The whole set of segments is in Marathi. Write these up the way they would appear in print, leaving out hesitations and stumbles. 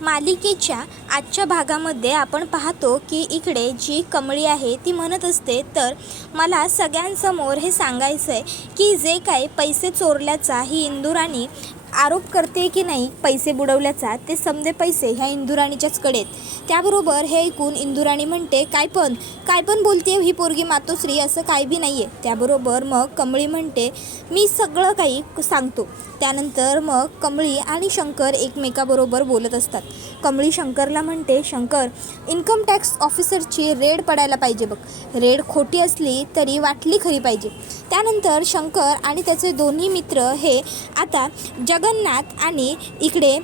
मालिकेच्या आजच्या भागामध्ये आपण पाहतो की इकडे जी कमळी आहे ती म्हणत असते, तर मला सगळ्यांसमोर हे सांगायचं आहे की जे काही पैसे चोरल्याचा ही इंदुराणी आरोप करते की नाही, पैसे बुडवल्याचा, ते समजे पैसे ह्या इंदुराणीच्याच कडेत. त्याबरोबर हे ऐकून इंदुराणी म्हणते, काय पण बोलते ही पोरगी मातोश्री, असं काय बी नाही आहे. त्याबरोबर मग कमळी म्हणते, मी सगळं काही सांगतो. त्यानंतर मग कमळी आणि शंकर एकमेकाबरोबर बोलत असतात. कमळी शंकरला म्हणते, शंकर, इन्कम टॅक्स ऑफिसरची रेड पडायला पाहिजे बघ. रेड खोटी असली तरी वाटली खरी पाहिजे. त्यानंतर शंकर आणि त्याचे दोन्ही मित्र हे आता जगन्नाथ आणि इकडे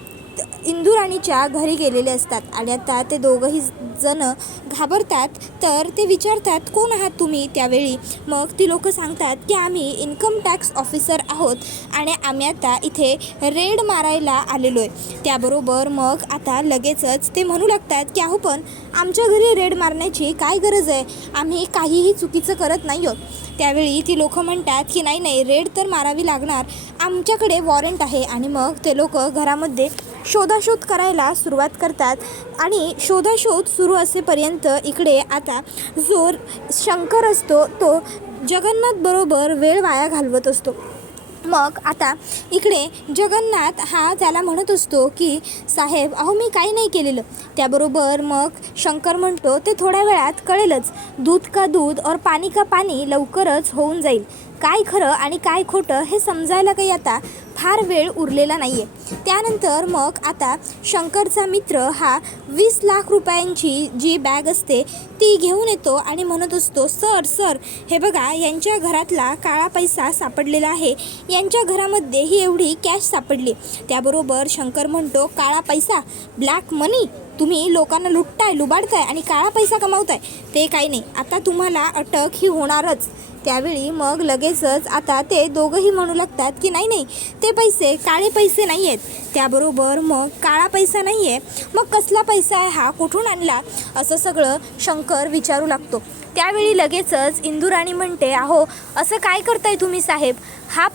इंदुराणीच्या घरी गेलेले असतात. आणि आता ते दोघंही जण घाबरतात. तर ते विचारतात, कोण आहात तुम्ही? त्यावेळी मग ती लोक सांगतात की आम्ही इन्कम टॅक्स ऑफिसर आहोत आणि आम्ही आता इथे रेड मारायला आलेलो आहे. त्याबरोबर मग आता लगेचच ते म्हणू लागतात की अहो, पण आमच्या घरी रेड मारण्याची काय गरज आहे, आम्ही काहीही चुकीचं करत नाही आहोत. त्यावेळी ती लोक म्हणतात की नाही, रेड तर मारावी लागणार, आमच्याकडे वॉरंट आहे. आणि मग ते लोक घरामध्ये शोधाशोध करायला सुरुवात करतात. आणि शोधाशोध सुरू असेपर्यंत इकडे आता जो शंकर असतो तो जगन्नाथ बरोबर वेळ वाया घालवत असतो. मग आता इकडे जगन्नाथ हा त्याला म्हणत असतो की साहेब, अहो मी काही नाही केलेलं. त्याबरोबर मग शंकर म्हणतो, ते थोड्या वेळात कळेलच, दूध का दूध और पाणी का पाणी लवकरच होऊन जाईल. काय खरं आणि काय खोटं हे समजायला काही आता फार वेळ उरलेला नाही आहे. त्यानंतर मग आता शंकरचा मित्र हा 20 लाख रुपयांची जी बॅग असते ती घेऊन येतो आणि म्हणत असतो, सर हे बघा, यांच्या घरातला काळा पैसा सापडलेला आहे, यांच्या घरामध्ये ही एवढी कॅश सापडली. त्याबरोबर शंकर म्हणतो, काळा पैसा, ब्लॅक मनी, तुम्ही लोकांना लुटताय, लुबाडताय आणि काळा पैसा कमावताय, ते काही नाही, आता तुम्हाला अटक ही होणारच. त्यावेळी मग लगेचच आता ते दोघंही म्हणू लागतात की नाही, ते पैसे काळे पैसे नाही आहेत. त्याबरोबर मग काळा पैसा नाही आहे, मग कसला पैसा आहे हा, कुठून आणला, असं सगळं शंकर विचारू लागतो. त्यावेळी लगेचच इंदुराणी म्हणते, अहो असं काय करताय तुम्ही साहेब, हा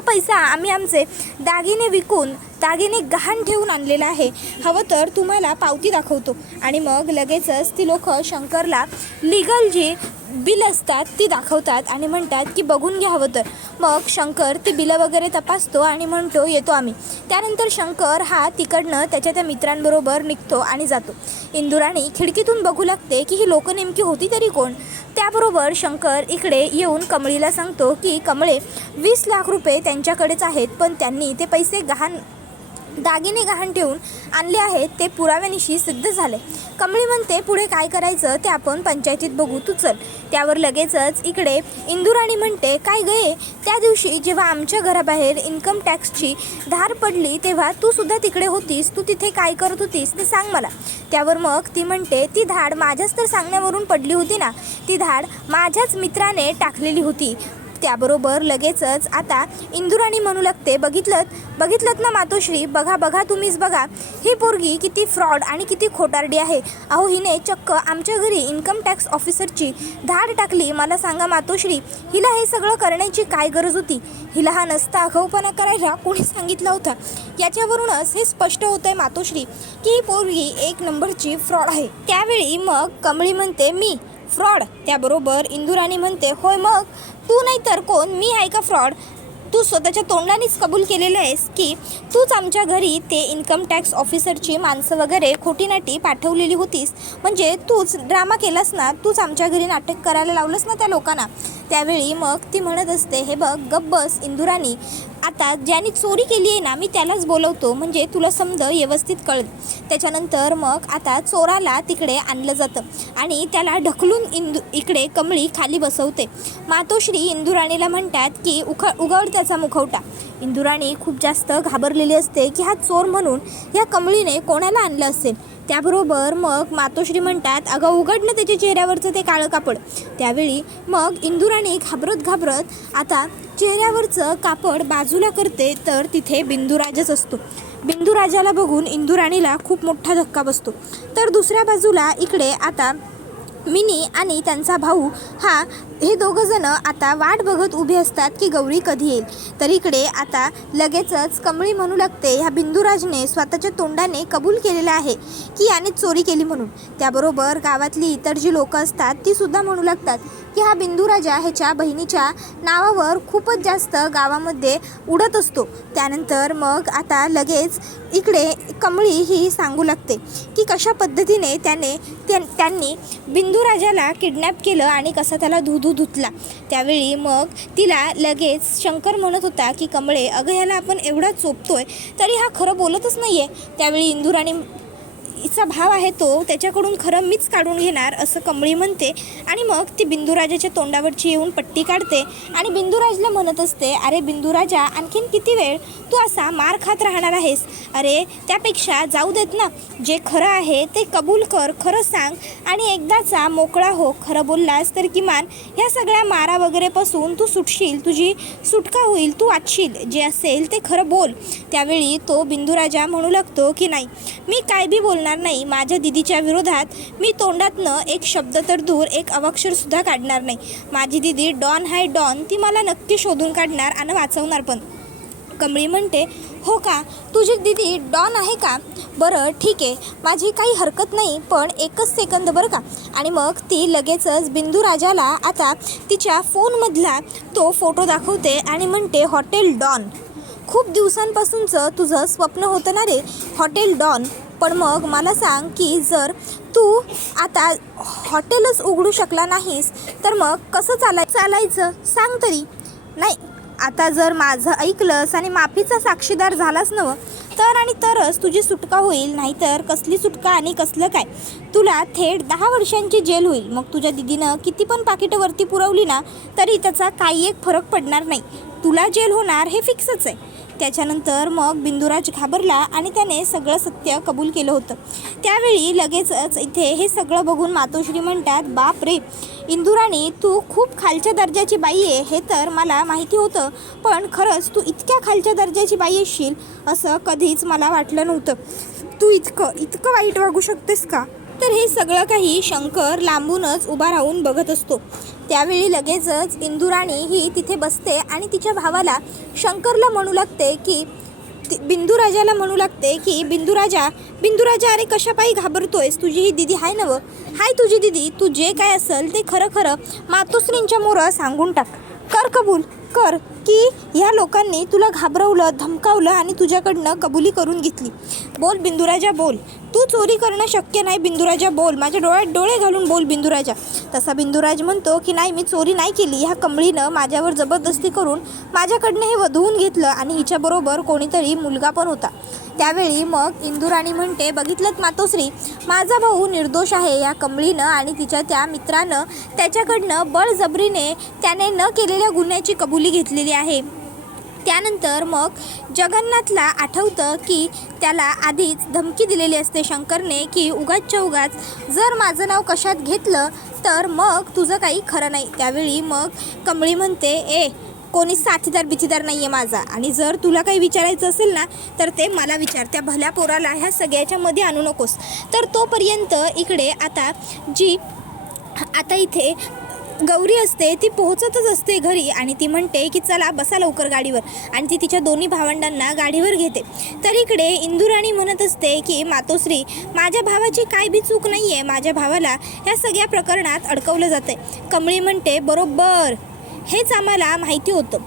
पैसा आम्ही आमचे दागिने विकून, दागिने गहाण ठेवून आणलेला आहे, हवं तर तुम्हाला पावती दाखवतो. आणि मग लगेचच ती लोक शंकरला लीगल जी बिल असतात ती दाखवतात आणि म्हणतात की बघून घ्या हवं तर. मग शंकर ती बिलं वगैरे तपासतो आणि म्हणतो, येतो आम्ही. त्यानंतर शंकर हा तिकडनं त्याच्या त्या मित्रांबरोबर निघतो आणि जातो. इंदुराणी खिडकीतून बघू लागते की ही लोक नेमकी होती तरी कोण. त्याबरोबर शंकर इकडे येऊन कमळीला सांगतो की कमळे, 20 लाख रुपये त्यांच्याकडेच आहेत, पण त्यांनी ते पैसे दागिने गहाण ठेवून आणले आहेत, ते पुराव्यानिशी सिद्ध झाले. कमळी म्हणते, पुढे काय करायचं ते आपण पंचायतीत बघू, तू चल. त्यावर लगेचच इकडे इंदुराणी म्हणते, काय गये, त्या दिवशी जेव्हा आमच्या घराबाहेर इन्कम टॅक्सची धार पडली तेव्हा तू सुद्धा तिकडे होतीस, तू तिथे काय करत होतीस ते सांग मला. त्यावर मग ती म्हणते, ती धाड माझ्याच तर सांगण्यावरून पडली होती ना, ती धाड माझ्याच मित्राने टाकलेली होती. त्याबरोबर लगेचच आता इंदुराणी म्हणू लागते, बघितलं ना मातोश्री, बघा तुम्हीच बघा, ही पोरगी किती फ्रॉड आणि किती खोटारडी आहे. अहो हिने चक्क आमच्या घरी इन्कम टॅक्स ऑफिसरची धाड टाकली. मला सांगा मातोश्री, हिला हे सगळं करण्याची काय गरज होती? हिला हा नसता आगाऊपणा करायला कोणी सांगितला होता? याच्यावरूनच हे स्पष्ट होत आहे मातोश्री की ही पोरगी एक नंबरची फ्रॉड आहे. त्यावेळी मग कमळी म्हणते, मी फ्रॉड? त्याबरोबर इंदुराणी म्हणते, होय मग तू नाही तर कोण, मी आहे का फ्रॉड? तू स्वतःच्या तोंडानेच कबूल केलेलं आहेस की तूच आमच्या घरी ते इन्कम टॅक्स ऑफिसरची माणसं वगैरे खोटीनाटी पाठवलेली होतीस, म्हणजे तूच ड्रामा केलास ना, तूच आमच्या घरी नाटक करायला लावलंस ना त्या लोकांना. त्यावेळी मग ती म्हणत असते, हे बघ, गप्प बस इंदुराणी, आता ज्याने चोरी केली आहे ना मी त्यालाच बोलवतो, म्हणजे तुला समज व्यवस्थित कळेल. त्याच्यानंतर मग आता चोराला तिकडे आणलं जातं आणि त्याला ढकलून इकडे कमळी खाली बसवते. मातोश्री इंदुराणीला म्हणतात की उघड त्याचा मुखवटा. इंदुराणी खूप जास्त घाबरलेली असते की हा चोर म्हणून या कमळीने कोणाला आणलं असेल. त्याबरोबर मग मातोश्री म्हणतात, अगं उघड ना त्याच्या चेहऱ्यावरचं ते काळं कापड. त्यावेळी मग इंदुराणी घाबरत आता चेहऱ्यावरचं कापड बाजूला करते, तर तिथे बिंदुराजच असतो. बिंदुराजाला बघून इंदुराणीला खूप मोठा धक्का बसतो. तर दुसऱ्या बाजूला इकडे आता मिनी आणि त्यांचा भाऊ हे दोघं जण आता वाट बघत उभे असतात की गौरी कधी येईल. तर इकडे आता लगेचच कमळी म्हणू लागते, ह्या बिंदुराजने स्वतःच्या तोंडाने कबूल केलेलं आहे की याने चोरी केली म्हणून. त्याबरोबर गावातली इतर जी लोकं असतात ती सुद्धा म्हणू लागतात की हा बिंदुराजा ह्याच्या बहिणीच्या नावावर खूपच जास्त गावामध्ये उडत असतो. त्यानंतर मग आता लगेच इकडे कमळी ही सांगू लागते की कशा पद्धतीने त्यांनी बिंदुराजाला किडनॅप केलं आणि कसा त्याला धुतला. त्यावेळी मग तिला लगेच शंकर म्हणत होता की कमळे, अगं ह्याला आपण एवढा चोपतोय तरी हा खरं बोलतच नाही आहे. त्यावेळी इंदुराणी चा भाव आहे तो त्याच्याकडून खरं मीच काढून घेणार असं कमळी म्हणते आणि मग ती बिंदुराजाच्या तोंडावरची येऊन पट्टी काढते आणि बिंदुराजला म्हणत असते, अरे बिंदुराजा, आणखीन किती वेळ तू असा मार खात राहणार आहेस? अरे त्यापेक्षा जाऊ देत ना, जे खरं आहे ते कबूल कर, खरं सांग आणि एकदाचा मोकळा हो. खरं बोललास तर किमान ह्या सगळ्या मारा वगैरेपासून तू सुटशील, तुझी सुटका होईल, तू वाचशील. जे असेल ते खरं बोल. त्यावेळी तो बिंदुराजा म्हणू लागतो की नाही, मी काय बी बोलणार नाही. माझ्या दिदीच्या विरोधात मी तोंडातनं एक शब्द तर दूर एक अक्षरसुद्धा काढणार नाही. माझी दिदी डॉन आहे, डॉन. ती मला नक्की शोधून काढणार आणि वाचवणार पण. कमळी म्हणते, हो का, तुझी दिदी डॉन आहे का? बरं ठीक आहे, माझी काही हरकत नाही, पण एकच सेकंद बरं का. आणि मग ती लगेचच बिंदुराजाला आता तिच्या फोनमधला तो फोटो दाखवते आणि म्हणते, हॉटेल डॉन. खूप दिवसांपासूनचं तुझं स्वप्न होतं ना रे, हॉटेल डॉन. पण मग मला सांग की जर तू आता हॉटेलच उघडू शकला नाहीस तर मग कसं चालायचं सांग तरी. नाही, आता जर माझं ऐकलंस आणि माफीचा साक्षीदार झालास नवं तर आणि तरच तुझी सुटका होईल. नाहीतर कसली सुटका आणि कसलं काय, तुला थेट 10 वर्षांची जेल होईल. मग तुझ्या दिदीनं किती पण पाकिटं वरती पुरवली ना तरी त्याचा काही एक फरक पडणार नाही. तुला जेल होणार हे फिक्सच आहे. त्याच्यानंतर मग बिंदुराज घाबरला आणि त्याने सगळं सत्य कबूल केलं होतं. त्यावेळी लगेचच इथे हे सगळं बघून मातोश्री म्हणतात, बाप रे इंदुराणी, तू खूप खालच्या दर्जाची बाई आहे हे तर मला माहिती होतं, पण खरंच तू इतक्या खालच्या दर्जाची बाई असशील असं कधीच मला वाटलं नव्हतं. तू इतकं वाईट वागू शकतेस का? तर हे सगळं काही शंकर लांबूनच उभा राहून बघत असतो. त्यावेळी लगेचच इंदुराणी ही तिथे बसते आणि तिच्या भावाला शंकरला म्हणू लागते की बिंदुराजाला म्हणू लागते की बिंदुराजा, अरे कशापायी घाबरतोयस? तुझी ही दिदी आहे ना? हाय तुझी दिदी. तू जे काय असेल ते खरं मातोश्रींच्या मोरं सांगून टाक. कर कबूल कर की ह्या लोकांनी तुला घाबरवलं, धमकावलं आणि तुझ्याकडनं कबुली करून घेतली. बोल बिंदुराजा, बोल. तू चोरी करणं शक्य नाही बिंदुराजा, बोल. माझ्या डोळ्यात डोळे घालून बोल बिंदुराजा. तसा बिंदुराज म्हणतो की नाही, मी चोरी नाही केली. ह्या कमळीनं माझ्यावर जबरदस्ती करून माझ्याकडनं हे वधवून घेतलं आणि हिच्याबरोबर कोणीतरी मुलगा पण होता. त्यावेळी मग इंदुराणी म्हणते, बघितलंत मातोश्री, माझा भाऊ निर्दोष आहे. या कमळीनं आणि तिच्या त्या मित्रानं त्याच्याकडनं बळजबरीने त्याने न केलेल्या गुन्ह्याची कबुली घेतलेली आहे. त्यानंतर मग जगन्नाथला आठवतं की त्याला आधीच धमकी दिलेली असते शंकरने की उगाचच्या उगाच जर माझं नाव कशात घेतलं तर मग तुझं काही खरं नाही. त्यावेळी मग कमळी म्हणते, कोणी साथीदार बिथीदार नाही आहे माझा, आणि जर तुला काही विचारायचं असेल ना तर ते मला विचार. त्या भल्या पोराला ह्या सगळ्याच्या मध्ये आणू नकोस. तर तोपर्यंत इकडे आता इथे गौरी असते, ती पोहोचतच असते घरी आणि ती म्हणते की चला बसा लवकर गाडीवर, आणि ती तिच्या दोन्ही भावंडांना गाडीवर घेते. तर इकडे इंदुराणी म्हणत असते की मातोश्री, माझ्या भावाची काय बी चूक नाही आहे. माझ्या भावाला ह्या सगळ्या प्रकरणात अडकवलं जातं आहे. कमळी म्हणते, बरोबर, हेच आम्हाला माहिती होतं.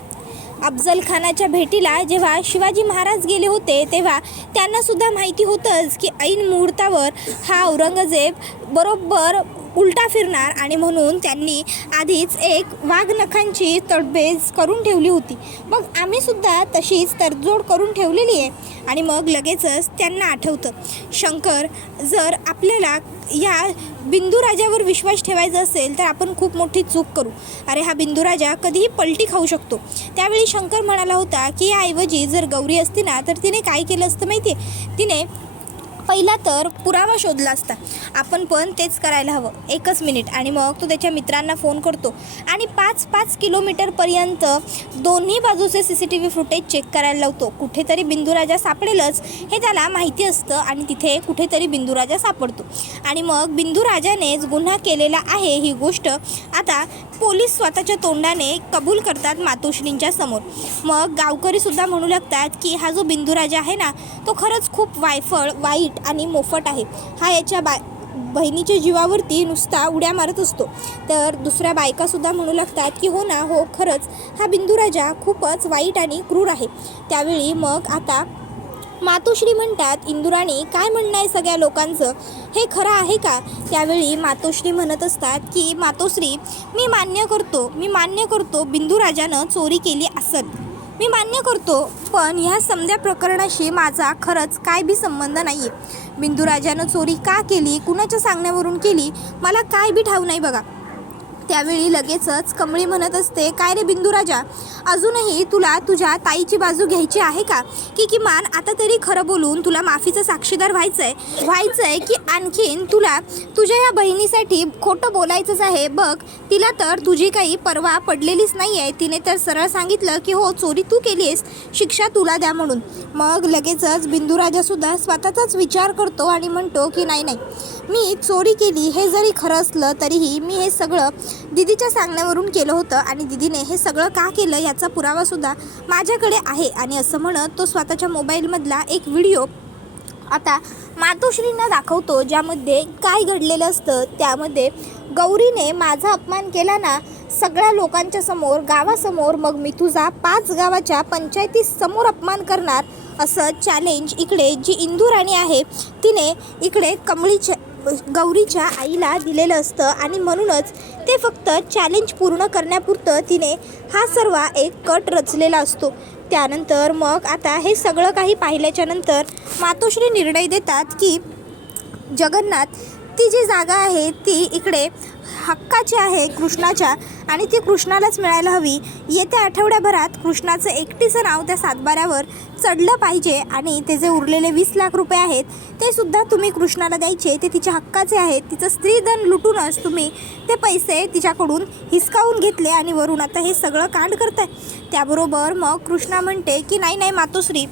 अफजल खानाच्या भेटीला जेव्हा शिवाजी महाराज गेले होते तेव्हा त्यांनासुद्धा माहिती होतंच की ऐन मुहूर्तावर हा औरंगजेब बरोबर उलटा फिरणार, आणि म्हणून त्यांनी आधीच एक वाघनखांची तडबेज करून ठेवली होती. मग आम्हीसुद्धा तशीच तडजोड करून ठेवलेली आहे. आणि मग लगेचच त्यांना आठवतं, शंकर, जर आपल्याला या बिंदुराजावर विश्वास ठेवायचा असेल तर आपण खूप मोठी चूक करू. अरे हा बिंदुराजा कधीही पलटी खाऊ शकतो. त्यावेळी शंकर म्हणाला होता की याऐवजी जर गौरी असती ना तर तिने काय केलं असतं माहिती आहे? तिने पहिला तर पुरावा शोधला असता, आपण पण तेच करायला हवं. 1 मिनिट. आणि मग तो त्याच्या मित्रांना फोन करतो आणि 5-5 किलोमीटरपर्यंत दोन्ही बाजूचे CCTV फुटेज चेक करायला लावतो. कुठेतरी बिंदूराजा सापडेलच हे त्याला माहिती असतं आणि तिथे कुठेतरी बिंदूराजा सापडतो. आणि मग बिंदूराजानेच गुन्हा केलेला आहे ही गोष्ट आता पोलीस स्वतःच्या तोंडाने कबूल करतात मातोश्रींच्या समोर. मग गावकरीसुद्धा म्हणू लागतात की हा जो बिंदूराजा आहे ना, तो खरंच खूप वाईट आणि मोफट आहे. हा याच्या बहिणीच्या जीवावरती नुसता उड्या मारत असतो. तर दुसऱ्या बायकासुद्धा म्हणू लागतात की हो ना, हो खरंच हा बिंदूराजा खूपच वाईट आणि क्रूर आहे. त्यावेळी मग आता मातोश्री म्हणतात, इंदुराणी काय म्हणणं आहे सगळ्या लोकांचं, हे खरं आहे का? त्यावेळी मातोश्री म्हणत असतात की मातोश्री मी मान्य करतो बिंदूराजानं चोरी केली असेल, मी मान्य करतो. पण ह्या समध्या प्रकरणाशी माझा खरंच काय बी संबंध नाही आहे. बिंदूराजानं चोरी का केली, कुणाच्या सांगण्यावरून केली, मला काय बी ठाऊक नाही बघा. त्यावेळी लगेचच कमळी म्हणत असते, काय रे बिंदूराजा, अजूनही तुला तुझ्या ताईची बाजू घ्यायची आहे का? की किमान आता तरी खरं बोलून तुला माफीचा साक्षीदार व्हायचंय की आणखीन तुला तुझ्या या बहिणीसाठी खोटं बोलायचंच आहे? बघ, तिला तर तुझी काही पर्वा पडलेलीच नाही आहे. तिने तर सरळ सांगितलं की हो चोरी तू केली आहेस, शिक्षा तुला द्या म्हणून. मग लगेचच बिंदूराजासुद्धा स्वतःचाच विचार करतो आणि म्हणतो की नाही, मी चोरी केली हे जरी खरं असलं तरीही मी हे सगळं दीदीच्या सांगण्यावरून केलं होतं आणि दीदीने हे सगळं का केलं याचा पुरावासुद्धा माझ्याकडे आहे. आणि असं म्हणत तो स्वतःच्या मोबाईलमधला एक व्हिडिओ आता मातोश्रींना दाखवतो, ज्यामध्ये काय घडलेलं असतं. त्यामध्ये गौरीने माझा अपमान केला ना सगळ्या लोकांच्या समोर, गावासमोर, मग मी तुझा 5 गावाच्या पंचायतीसमोर अपमान करणार, असं चॅलेंज इकडे जी इंदुराणी आहे तिने इकडे गौरीच्या आईला दिलेलं असतं. आणि म्हणूनच ते फक्त चॅलेंज पूर्ण करण्यापुरतं तिने हा सर्व एक कट रचलेला असतो. त्यानंतर मग आता हे सगळं काही पाहिल्याच्या नंतर मातोश्री निर्णय देतात की जगन्नाथ ती जी जागा आहे ती इकडे हक्काची आहे कृष्णाच्या आणि ती कृष्णालाच मिळायला हवी. येत्या आठवड्याभरात कृष्णाचं एकटीचं नाव त्या सातबाऱ्यावर चढलं पाहिजे आणि ते जे उरलेले 20 लाख रुपये आहेत ते सुद्धा तुम्ही कृष्णाला द्यायचे. ते तिच्या हक्काचे आहेत. तिचं स्त्रीधन लुटूनच तुम्ही ते पैसे तिच्याकडून हिसकावून घेतले आणि वरून आता हे सगळं कांड करताय. त्याबरोबर मग कृष्णा म्हणते की नाही मातोश्री,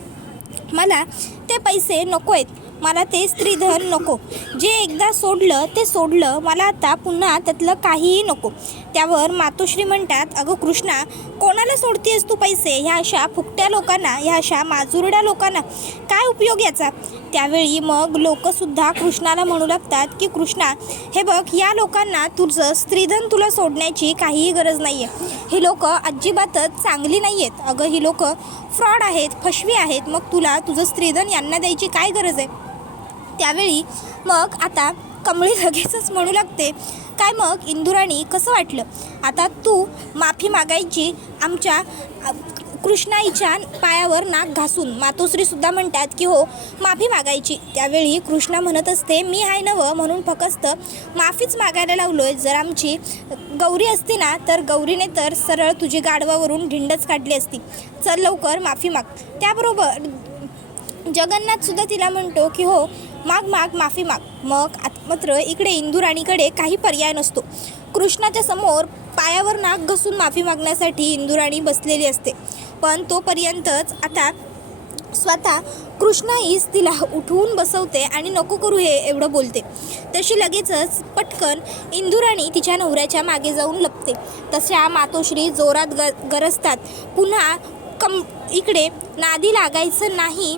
मला ते पैसे नको आहेत, मला ते स्त्रीधन नको. जे एकदा सोडलं ते सोडलं, मला आता पुन्हा त्यातलं काहीही नको. त्यावर मातोश्री म्हणतात, अगं कृष्णा, कोणाला सोडतेस तू पैसे? ह्या अशा फुकट्या लोकांना, ह्या अशा माजुरड्या लोकांना काय उपयोग याचा? त्यावेळी मग लोकंसुद्धा कृष्णाला म्हणू लागतात की कृष्णा, हे बघ, या लोकांना तुझं स्त्रीधन तुला सोडण्याची काहीही गरज नाही आहे. ही लोकं अजिबातच चांगली नाही आहेत. अगं ही लोकं फ्रॉड आहेत, फसवी आहेत. मग तुला तुझं स्त्रीधन यांना द्यायची काय गरज आहे? त्यावेळी मग आता कमळी लगेचच म्हणू लागते, काय मग इंदुराणी, कसं वाटलं? आता तू माफी मागायची आमच्या कृष्णाईच्या पायावर नाक घासून. मातोश्रीसुद्धा म्हणतात की हो, माफी मागायची. त्यावेळी कृष्णा म्हणत असते, मी आहे नवं म्हणून फक्त माफीच मागायला लावलोय. जर आमची गौरी असती ना तर गौरीने तर सरळ तुझी गाढवावरून ढिंडच काढली असती. चल लवकर माफी माग. त्याबरोबर जगन्नाथसुद्धा तिला म्हणतो की हो, माग माफी माग. मग मात्र इकडे इंदुराणीकडे काही पर्याय नसतो. कृष्णाच्या समोर पायावर नाक घासून माफी मागण्यासाठी इंदुराणी बसलेली असते. पण तोपर्यंतच आता स्वतः कृष्णाईच तिला उठवून बसवते आणि नको करू हे एवढं बोलते. तशी लगेचच पटकन इंदुराणी तिच्या नवऱ्याच्या मागे जाऊन लपते. तशा मातोश्री जोरात गरजतात, पुन्हा इकडे नादी लागायचं नाही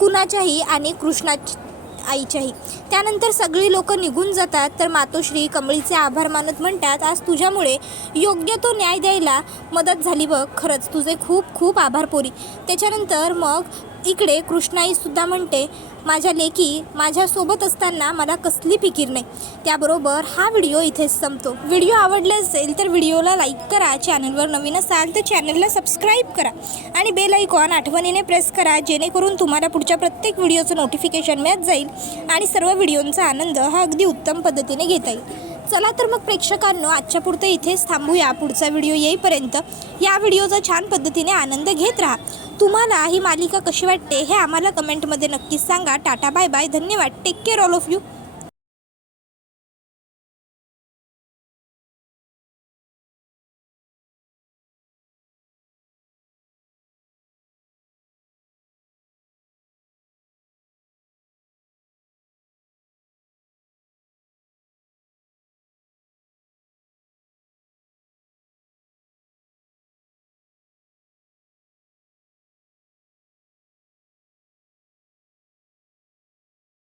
कुणाच्याही आणि कृष्णाची आईच्याही. त्यानंतर सगळी लोक निघून जातात. तर मातोश्री कमळीचे आभार मानत म्हणतात, आज तुझ्यामुळे योग्य तो न्याय द्यायला मदत झाली बघ, खरंच तुझे खूप खूप आभार पोरी. त्याच्यानंतर मग इकडे कृष्णाईसुद्धा म्हणते, माझ्या लेकी माझ्यासोबत असताना मला कसली फिकीर नाही. त्याबरोबर हा व्हिडिओ इथेच संपतो. व्हिडिओ आवडला असेल तर व्हिडिओला लाईक करा, चॅनलवर नवीन असाल तर चॅनलला सबस्क्राईब करा आणि बेल आयकॉन आठवणीने प्रेस करा, जेणेकरून तुम्हाला पुढच्या प्रत्येक व्हिडिओचं नोटिफिकेशन मिळत जाईल आणि सर्व व्हिडिओंचा आनंद हा अगदी उत्तम पद्धतीने घेता येईल. चला तर मग प्रेक्षकांनो, आजच्या पुरतं इथेच थांबूया. पुढचा व्हिडिओ येईपर्यंत या व्हिडिओचा छान पद्धतीने आनंद घेत राहा. तुम्हाला ही मालिका कशी वाटते हे आम्हाला कमेंटमध्ये नक्कीच सांगा. टाटा बाय बाय, धन्यवाद, take care all of you.